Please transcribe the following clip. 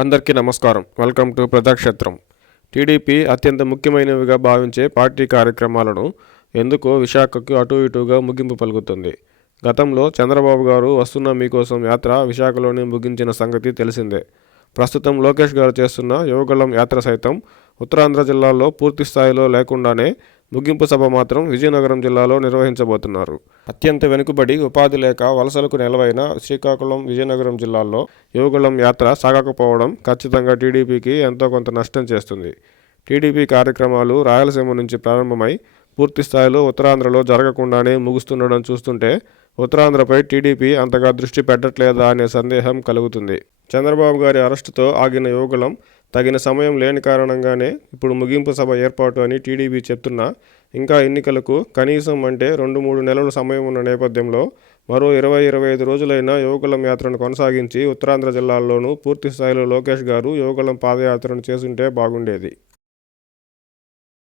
అందరికీ నమస్కారం. Welcome to ప్రజాక్షేత్రం. TDP అత్యంత ముఖ్యమైనవిగా భావించే పార్టీ కార్యక్రమాలను ఎందుకో విశాఖకు అటూ ఇటూగా ముగింపు పలుకుతుంది. గతంలో చంద్రబాబు గారు వస్తున్న మీకోసం యాత్ర విశాఖలోనే ముగించిన సంగతి తెలిసిందే. ప్రస్తుతం లోకేష్ గారు చేస్తున్న యువగళం యాత్ర సైతం ఉత్తరాంధ్ర జిల్లాల్లో పూర్తి స్థాయిలో లేకుండానే ముగింపు సభ మాత్రం విజయనగరం జిల్లాలో నిర్వహించబోతున్నారు. అత్యంత వెనుకబడి ఉపాధి లేక వలసలకు నెలవైన శ్రీకాకుళం, విజయనగరం జిల్లాల్లో యువగళం యాత్ర సాగకపోవడం ఖచ్చితంగా టీడీపీకి ఎంతో కొంత నష్టం చేస్తుంది. టీడీపీ కార్యక్రమాలు రాయలసీమ నుంచి ప్రారంభమై పూర్తి స్థాయిలో ఉత్తరాంధ్రలో జరగకుండానే ముగుస్తుండడం చూస్తుంటే ఉత్తరాంధ్రపై టీడీపీ అంతగా దృష్టి పెట్టట్లేదా అనే సందేహం కలుగుతుంది. చంద్రబాబు గారి అరెస్టుతో ఆగిన యువగళం తగిన సమయం లేని కారణంగానే ఇప్పుడు ముగింపు సభ ఏర్పాటు అని టీడీపీ చెప్తున్నా ఇంకా ఎన్నికలకు కనీసం అంటే 2-3 నెలల సమయం ఉన్న నేపథ్యంలో మరో 20-25 రోజులైనా యువగళం యాత్రను కొనసాగించి ఉత్తరాంధ్ర జిల్లాల్లోనూ పూర్తి స్థాయిలో లోకేష్ గారు యువగళం పాదయాత్రను చేసుంటే బాగుండేది.